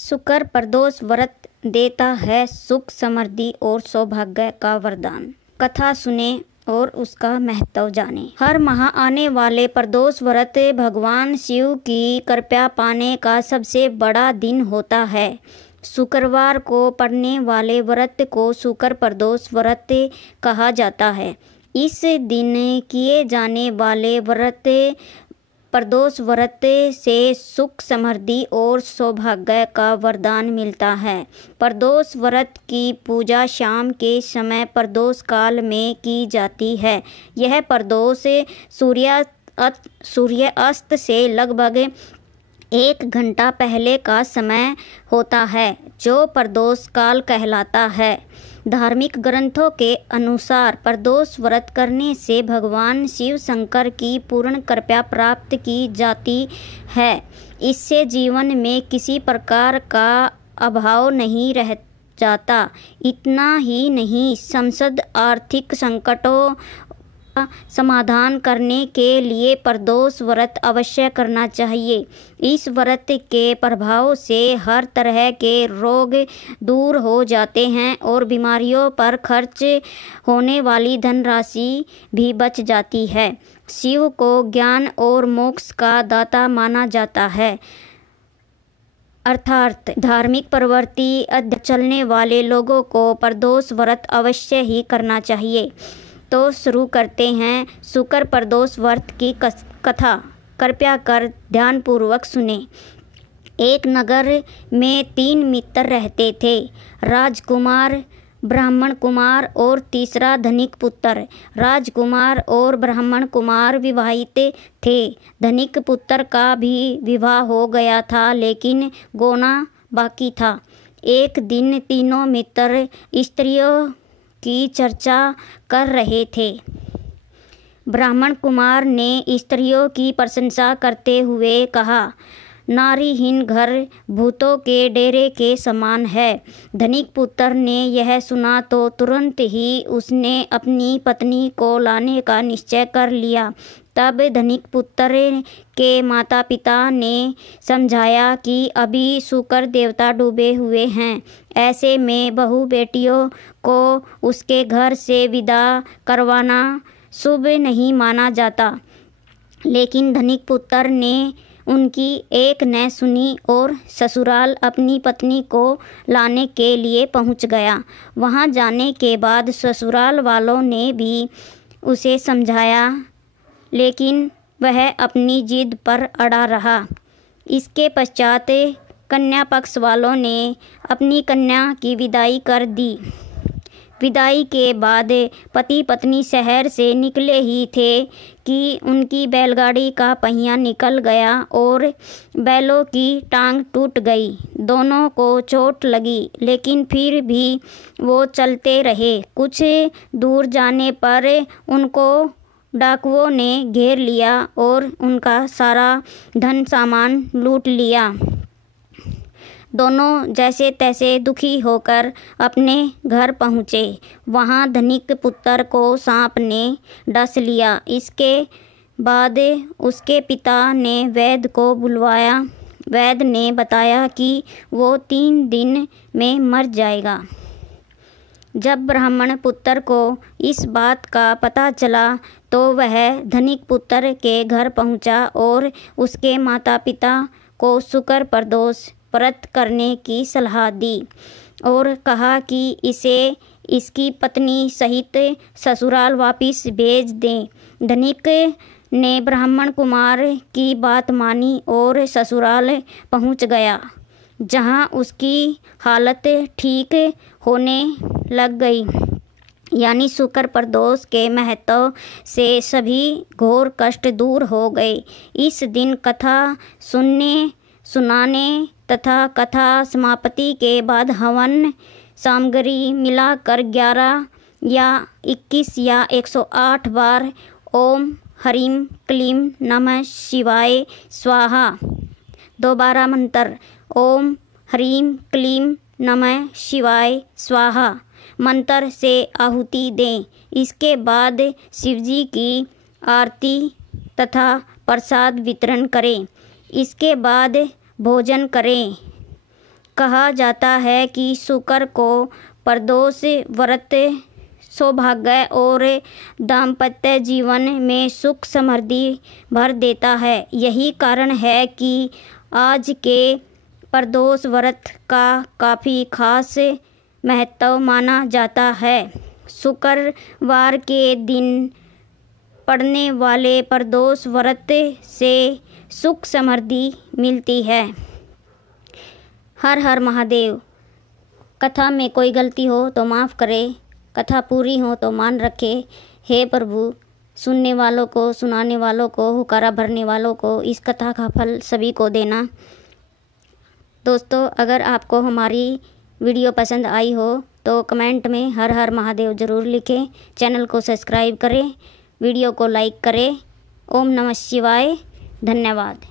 शुक्र प्रदोष व्रत देता है सुख समृद्धि और सौभाग्य का वरदान। कथा सुने और उसका महत्व जाने। हर माह आने वाले प्रदोष व्रत भगवान शिव की कृपा पाने का सबसे बड़ा दिन होता है। शुक्रवार को पड़ने वाले व्रत को शुक्र प्रदोष व्रत कहा जाता है। इस दिन किए जाने वाले व्रत प्रदोष व्रत से सुख समृद्धि और सौभाग्य का वरदान मिलता है। प्रदोष व्रत की पूजा शाम के समय प्रदोष काल में की जाती है। यह प्रदोष सूर्यास्त से लगभग 1 घंटा पहले का समय होता है, जो प्रदोष काल कहलाता है। धार्मिक ग्रंथों के अनुसार प्रदोष व्रत करने से भगवान शिव शंकर की पूर्ण कृपा प्राप्त की जाती है। इससे जीवन में किसी प्रकार का अभाव नहीं रह जाता। इतना ही नहीं, संसद आर्थिक संकटों समाधान करने के लिए प्रदोष व्रत अवश्य करना चाहिए। इस व्रत के प्रभाव से हर तरह के रोग दूर हो जाते हैं और बीमारियों पर खर्च होने वाली धनराशि भी बच जाती है। शिव को ज्ञान और मोक्ष का दाता माना जाता है, अर्थात धार्मिक प्रवृत्ति चलने वाले लोगों को प्रदोष व्रत अवश्य ही करना चाहिए। तो शुरू करते हैं शुक्र प्रदोष व्रत की कथा। कृपया कर ध्यानपूर्वक सुने। एक नगर में 3 मित्र रहते थे, राजकुमार, ब्राह्मण कुमार और तीसरा धनिक पुत्र। राजकुमार और ब्राह्मण कुमार विवाहित थे। धनिक पुत्र का भी विवाह हो गया था, लेकिन गौना बाकी था। एक दिन तीनों मित्र स्त्रियों की चर्चा कर रहे थे। ब्राह्मण कुमार ने स्त्रियों की प्रशंसा करते हुए कहा, नारीहीन घर भूतों के डेरे के समान है। धनिक पुत्र ने यह सुना तो तुरंत ही उसने अपनी पत्नी को लाने का निश्चय कर लिया। तब धनिक पुत्र के माता पिता ने समझाया कि अभी शुक्र देवता डूबे हुए हैं, ऐसे में बहू बेटियों को उसके घर से विदा करवाना शुभ नहीं माना जाता। लेकिन धनिक पुत्र ने उनकी एक न सुनी और ससुराल अपनी पत्नी को लाने के लिए पहुंच गया। वहां जाने के बाद ससुराल वालों ने भी उसे समझाया, लेकिन वह अपनी जिद पर अड़ा रहा। इसके पश्चात कन्या पक्ष वालों ने अपनी कन्या की विदाई कर दी। विदाई के बाद पति पत्नी शहर से निकले ही थे कि उनकी बैलगाड़ी का पहिया निकल गया और बैलों की टांग टूट गई। दोनों को चोट लगी, लेकिन फिर भी वो चलते रहे। कुछ दूर जाने पर उनको डाकुओं ने घेर लिया और उनका सारा धन सामान लूट लिया। दोनों जैसे तैसे दुखी होकर अपने घर पहुँचे। वहाँ धनिक पुत्र को सांप ने डस लिया। इसके बाद उसके पिता ने वैद्य को बुलवाया। वैद्य ने बताया कि वो 3 दिन में मर जाएगा। जब ब्राह्मण पुत्र को इस बात का पता चला तो वह धनिक पुत्र के घर पहुंचा और उसके माता पिता को शुक्र प्रदोष व्रत करने की सलाह दी और कहा कि इसे इसकी पत्नी सहित ससुराल वापस भेज दें। धनिक ने ब्राह्मण कुमार की बात मानी और ससुराल पहुंच गया, जहां उसकी हालत ठीक होने लग गई। यानी शुक्र प्रदोष के महत्व से सभी घोर कष्ट दूर हो गए। इस दिन कथा सुनाने तथा कथा समाप्ति के बाद हवन सामग्री मिलाकर 11 या 21 या 108 बार ओम ह्रीं क्लीं नमः शिवाय स्वाहा। दोबारा मंत्र ओम ह्रीं क्लीं नमः शिवाय स्वाहा मंत्र से आहुति दें। इसके बाद शिवजी की आरती तथा प्रसाद वितरण करें। इसके बाद भोजन करें। कहा जाता है कि शुक्र को प्रदोष व्रत सौभाग्य और दाम्पत्य जीवन में सुख समृद्धि भर देता है। यही कारण है कि आज के प्रदोष व्रत का काफ़ी खास महत्व माना जाता है। शुक्रवार के दिन पड़ने वाले प्रदोष व्रत से सुख समृद्धि मिलती है। हर हर महादेव। कथा में कोई गलती हो तो माफ़ करे, कथा पूरी हो तो मान रखे। हे प्रभु, सुनने वालों को, सुनाने वालों को, हुकारा भरने वालों को इस कथा का फल सभी को देना। दोस्तों, अगर आपको हमारी वीडियो पसंद आई हो तो कमेंट में हर हर महादेव ज़रूर लिखें। चैनल को सब्सक्राइब करें, वीडियो को लाइक करें। ओम नमः शिवाय। धन्यवाद।